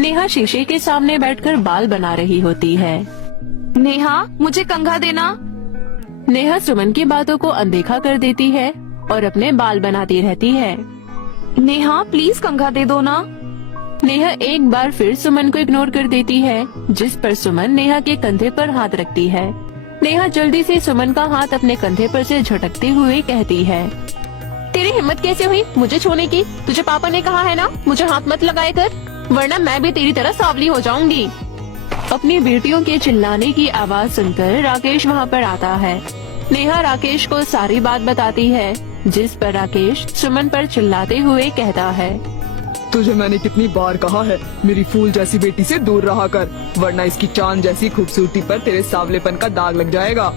नेहा शीशे के सामने बैठकर बाल बना रही होती है। नेहा, मुझे कंघा देना। नेहा सुमन की बातों को अनदेखा कर देती है और अपने बाल बनाती रहती है। नेहा, प्लीज कंघा दे दो ना। नेहा एक बार फिर सुमन को इग्नोर कर देती है, जिस पर सुमन नेहा के कंधे पर हाथ रखती है। नेहा जल्दी से सुमन का हाथ अपने कंधे पर से झटकते हुए कहती है, तेरी हिम्मत कैसे हुई मुझे छूने की? तुझे पापा ने कहा है ना मुझे हाथ मत लगाया कर, वरना मैं भी तेरी तरह सांवली हो जाऊंगी। अपनी बेटियों के चिल्लाने की आवाज सुनकर राकेश वहाँ पर आता है। नेहा राकेश को सारी बात बताती है, जिस पर राकेश सुमन पर चिल्लाते हुए कहता है, तुझे मैंने कितनी बार कहा है मेरी फूल जैसी बेटी से दूर रहा कर, वरना इसकी चांद जैसी खूबसूरती पर तेरे सांवलेपन का दाग लग जाएगा।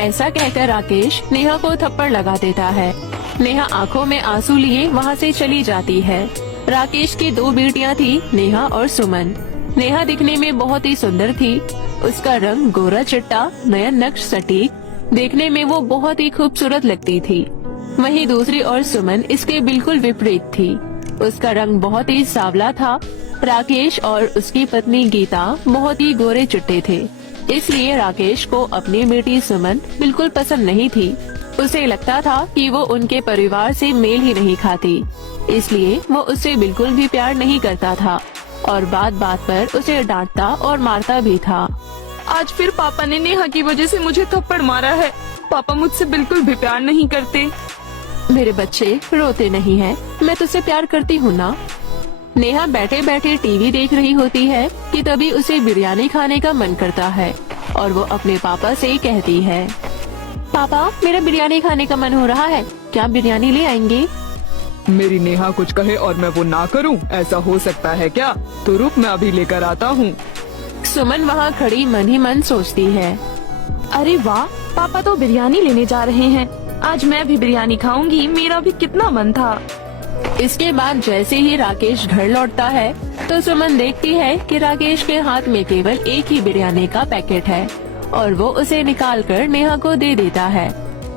ऐसा कहकर राकेश नेहा को थप्पड़ लगा देता है। नेहा आंखों में आंसू लिए वहाँ से चली जाती है। राकेश की 2 बेटियां थी, नेहा और सुमन। नेहा दिखने में बहुत ही सुंदर थी। उसका रंग गोरा चिट्टा, नयन नक्श सटीक, देखने में वो बहुत ही खूबसूरत लगती थी। वहीं दूसरी ओर सुमन इसके बिल्कुल विपरीत थी। उसका रंग बहुत ही सांवला था। राकेश और उसकी पत्नी गीता बहुत ही गोरे चिट्टे थे, इसलिए राकेश को अपनी बेटी सुमन बिल्कुल पसंद नहीं थी। उसे लगता था कि वो उनके परिवार से मेल ही नहीं खाती, इसलिए वो उससे बिल्कुल भी प्यार नहीं करता था और बात बात पर उसे डांटता और मारता भी था। आज फिर पापा ने नेहा की वजह से मुझे थप्पड़ मारा है। पापा मुझसे बिल्कुल भी प्यार नहीं करते। मेरे बच्चे रोते नहीं हैं, मैं तुझसे प्यार करती हूँ ना। नेहा बैठे बैठे टीवी देख रही होती है कि तभी उसे बिरयानी खाने का मन करता है और वो अपने पापा से कहती है, पापा मेरा बिरयानी खाने का मन हो रहा है, क्या बिरयानी ले आएंगे? मेरी नेहा कुछ कहे और मैं वो ना करूं, ऐसा हो सकता है क्या? तो रुक, मैं अभी लेकर आता हूं। सुमन वहाँ खड़ी मन ही मन सोचती है, अरे वाह, पापा तो बिरयानी लेने जा रहे हैं। आज मैं भी बिरयानी खाऊंगी, मेरा भी कितना मन था। इसके बाद जैसे ही राकेश घर लौटता है तो सुमन देखती है कि राकेश के हाथ में केवल एक ही बिरयानी का पैकेट है और वो उसे निकालकर नेहा को दे देता है,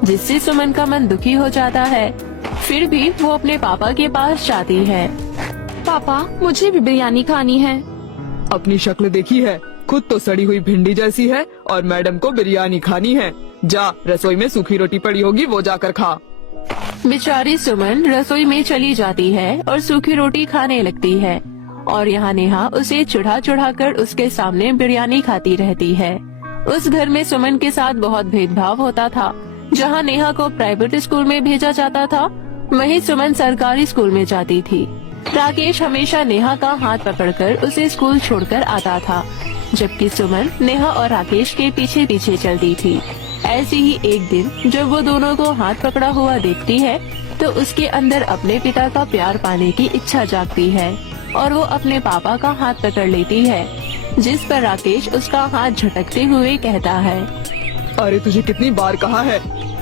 जिससे सुमन का मन दुखी हो जाता है। फिर भी वो अपने पापा के पास जाती है। पापा, मुझे भी बिरयानी खानी है। अपनी शक्ल देखी है, खुद तो सड़ी हुई भिंडी जैसी है और मैडम को बिरयानी खानी है। जा, रसोई में सूखी रोटी पड़ी होगी, वो जाकर खा। बेचारी सुमन रसोई में चली जाती है और सूखी रोटी खाने लगती है और यहाँ नेहा उसे चढ़ा चढ़ा कर उसके सामने बिरयानी खाती रहती है। उस घर में सुमन के साथ बहुत भेदभाव होता था। जहाँ नेहा को प्राइवेट स्कूल में भेजा जाता था, वहीं सुमन सरकारी स्कूल में जाती थी। राकेश हमेशा नेहा का हाथ पकड़कर उसे स्कूल छोड़कर आता था, जबकि सुमन नेहा और राकेश के पीछे पीछे चलती थी। ऐसे ही एक दिन जब वो दोनों को हाथ पकड़ा हुआ देखती है तो उसके अंदर अपने पिता का प्यार पाने की इच्छा जागती है और वो अपने पापा का हाथ पकड़ लेती है, जिस पर राकेश उसका हाथ झटकते हुए कहता है, अरे तुझे कितनी बार कहा है,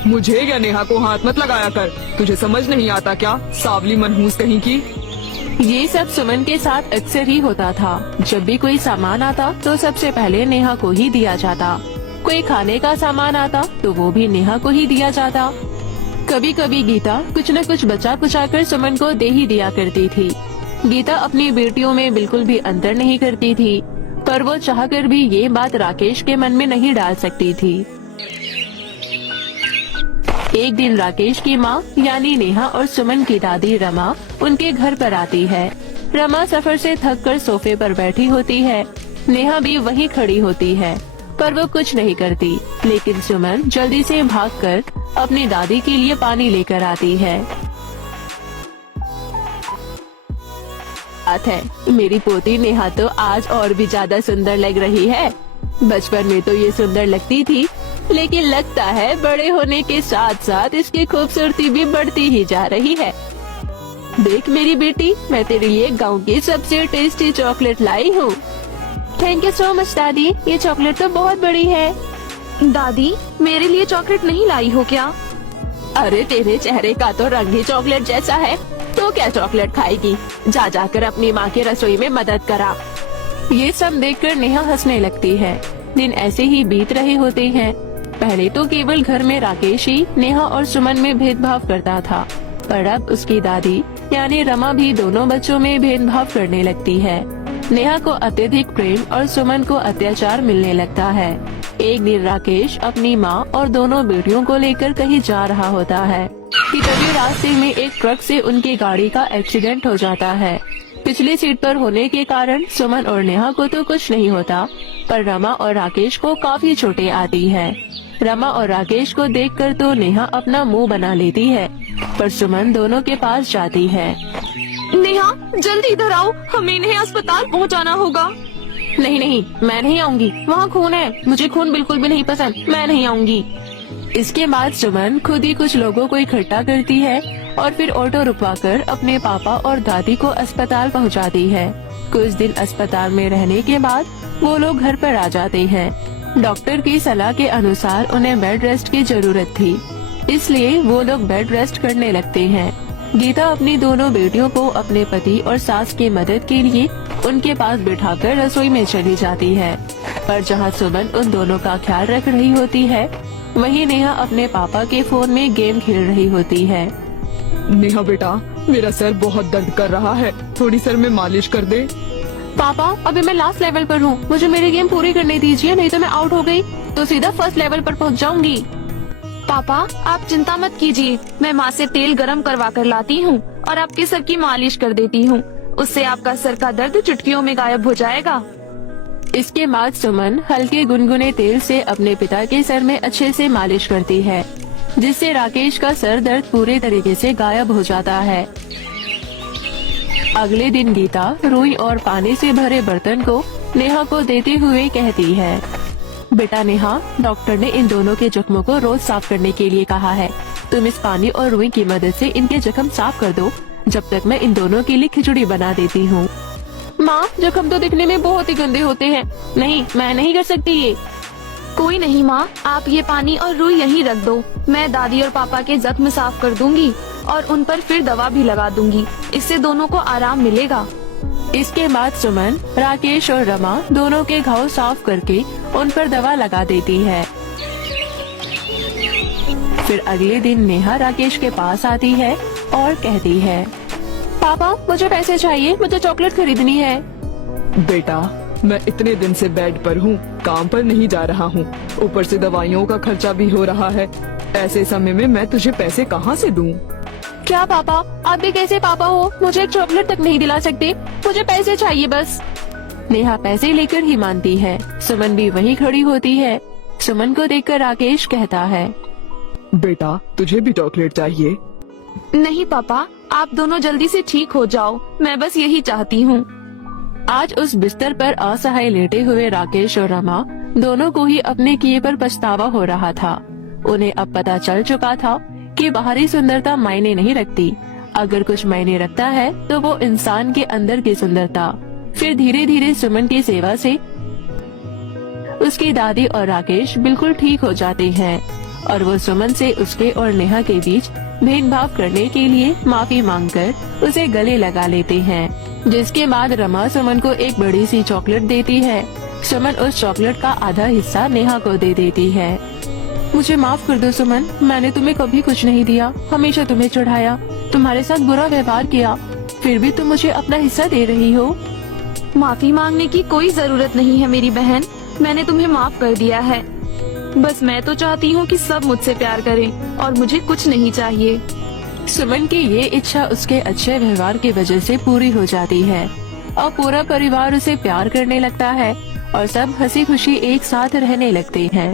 मुझे या नेहा को हाथ मत लगाया कर। तुझे समझ नहीं आता क्या, सावली मनहूस कहीं की। ये सब सुमन के साथ अक्सर ही होता था। जब भी कोई सामान आता तो सबसे पहले नेहा को ही दिया जाता। कोई खाने का सामान आता तो वो भी नेहा को ही दिया जाता। कभी कभी गीता कुछ न कुछ बचा कुचा कर सुमन को दे ही दिया करती थी। गीता अपनी बेटियों में बिल्कुल भी अंतर नहीं करती थी, पर वो चाहकर भी ये बात राकेश के मन में नहीं डाल सकती थी। एक दिन राकेश की माँ यानी नेहा और सुमन की दादी रमा उनके घर पर आती है। रमा सफर से थककर सोफे पर बैठी होती है। नेहा भी वहीं खड़ी होती है, पर वो कुछ नहीं करती। लेकिन सुमन जल्दी से भागकर अपनी दादी के लिए पानी लेकर आती है। बात है, मेरी पोती नेहा तो आज और भी ज्यादा सुंदर लग रही है। बचपन में तो ये सुंदर लगती थी, लेकिन लगता है बड़े होने के साथ साथ इसकी खूबसूरती भी बढ़ती ही जा रही है। देख मेरी बेटी, मैं तेरे लिए गांव की सबसे टेस्टी चॉकलेट लाई हूँ। थैंक यू सो मच दादी, ये चॉकलेट तो बहुत बड़ी है। दादी, मेरे लिए चॉकलेट नहीं लाई हो क्या? अरे तेरे चेहरे का तो रंग ही चॉकलेट जैसा है, तो क्या चॉकलेट खाएगी? जा जाकर अपनी माँ की रसोई में मदद करा। ये सब देखकर नेहा हंसने लगती है। दिन ऐसे ही बीत रहे होते हैं। पहले तो केवल घर में राकेश ही नेहा और सुमन में भेदभाव करता था, पर अब उसकी दादी यानी रमा भी दोनों बच्चों में भेदभाव करने लगती है। नेहा को अत्यधिक प्रेम और सुमन को अत्याचार मिलने लगता है। एक दिन राकेश अपनी माँ और दोनों बेटियों को लेकर कहीं जा रहा होता है कि तभी रास्ते में एक ट्रक से उनकी गाड़ी का एक्सीडेंट हो जाता है। पिछली सीट पर होने के कारण सुमन और नेहा को तो कुछ नहीं होता, पर रमा और राकेश को काफी चोटें आती है। रमा और राकेश को देखकर तो नेहा अपना मुंह बना लेती है, पर सुमन दोनों के पास जाती है। नेहा जल्दी इधर आओ, हमें इन्हें अस्पताल पहुंचाना होगा। नहीं नहीं, मैं नहीं आऊंगी, वहाँ खून है, मुझे खून बिल्कुल भी नहीं पसंद, मैं नहीं आऊंगी। इसके बाद सुमन खुद ही कुछ लोगों को इकट्ठा करती है और फिर ऑटो रुकवाकर अपने पापा और दादी को अस्पताल पहुंचाती है। कुछ दिन अस्पताल में रहने के बाद वो लोग घर पर आ जाते हैं। डॉक्टर की सलाह के अनुसार उन्हें बेड रेस्ट की जरूरत थी, इसलिए वो लोग बेड रेस्ट करने लगते हैं। गीता अपनी दोनों बेटियों को अपने पति और सास की मदद के लिए उनके पास बिठाकर रसोई में चली जाती है, पर जहाँ सुमन उन दोनों का ख्याल रख रही होती है, वहीं नेहा अपने पापा के फोन में गेम खेल रही होती है। नेहा बेटा, मेरा सर बहुत दर्द कर रहा है, थोड़ी सर में मालिश कर दे। पापा अभी मैं लास्ट लेवल पर हूँ, मुझे मेरी गेम पूरी करने दीजिए, नहीं तो मैं आउट हो गई तो सीधा फर्स्ट लेवल पर पहुँच जाऊंगी। पापा आप चिंता मत कीजिए, मैं माँ से तेल गरम करवा कर लाती हूँ और आपके सर की मालिश कर देती हूँ, उससे आपका सर का दर्द चुटकियों में गायब हो जाएगा। इसके बाद सुमन हल्के गुनगुने तेल से अपने पिता के सर में अच्छे से मालिश करती है, जिससे राकेश का सर दर्द पूरे तरीके से गायब हो जाता है। अगले दिन गीता रुई और पानी से भरे बर्तन को नेहा को देते हुए कहती है, बेटा नेहा, डॉक्टर ने इन दोनों के जख्मों को रोज साफ करने के लिए कहा है। तुम इस पानी और रुई की मदद से इनके जख्म साफ कर दो, जब तक मैं इन दोनों के लिए खिचड़ी बना देती हूँ। माँ, जख्म तो दिखने में बहुत ही गंदे होते हैं। नहीं, मैं नहीं कर सकती ये। कोई नहीं माँ, आप ये पानी और रुई यहीं रख दो, मैं दादी और पापा के जख्म साफ कर दूंगी और उन पर फिर दवा भी लगा दूंगी, इससे दोनों को आराम मिलेगा। इसके बाद सुमन राकेश और रमा दोनों के घाव साफ करके उन पर दवा लगा देती है। फिर अगले दिन नेहा राकेश के पास आती है और कहती है, पापा मुझे पैसे चाहिए, मुझे चॉकलेट खरीदनी है। बेटा, मैं इतने दिन से बेड पर हूँ, काम पर नहीं जा रहा हूँ, ऊपर से दवाइयों का खर्चा भी हो रहा है, ऐसे समय में मैं तुझे पैसे कहाँ से दूँ? क्या पापा, आप भी कैसे पापा हो, मुझे एक चॉकलेट तक नहीं दिला सकते, मुझे पैसे चाहिए बस। नेहा पैसे लेकर ही मानती है। सुमन भी वहीं खड़ी होती है। सुमन को देखकर राकेश कहता है, बेटा तुझे भी चॉकलेट चाहिए? नहीं पापा, आप दोनों जल्दी से ठीक हो जाओ, मैं बस यही चाहती हूँ। आज उस बिस्तर पर असहाय लेटे हुए राकेश और रमा दोनों को ही अपने किए पर पछतावा हो रहा था। उन्हें अब पता चल चुका था कि बाहरी सुंदरता मायने नहीं रखती, अगर कुछ मायने रखता है तो वो इंसान के अंदर की सुंदरता। फिर धीरे धीरे सुमन की सेवा से उसकी दादी और राकेश बिल्कुल ठीक हो जाते हैं और वो सुमन से उसके और नेहा के बीच भेदभाव करने के लिए माफी मांगकर उसे गले लगा लेते हैं। जिसके बाद रमा सुमन को एक बड़ी सी चॉकलेट देती है। सुमन उस चॉकलेट का आधा हिस्सा नेहा को दे देती है। मुझे माफ कर दो सुमन, मैंने तुम्हें कभी कुछ नहीं दिया, हमेशा तुम्हें चढ़ाया, तुम्हारे साथ बुरा व्यवहार किया, फिर भी तुम मुझे अपना हिस्सा दे रही हो। माफी मांगने की कोई जरूरत नहीं है मेरी बहन, मैंने तुम्हें माफ कर दिया है। बस मैं तो चाहती हूँ कि सब मुझसे प्यार करें और मुझे कुछ नहीं चाहिए। सुमन की ये इच्छा उसके अच्छे व्यवहार की वजह से पूरी हो जाती है और पूरा परिवार उसे प्यार करने लगता है और सब हंसी खुशी एक साथ रहने लगते हैं।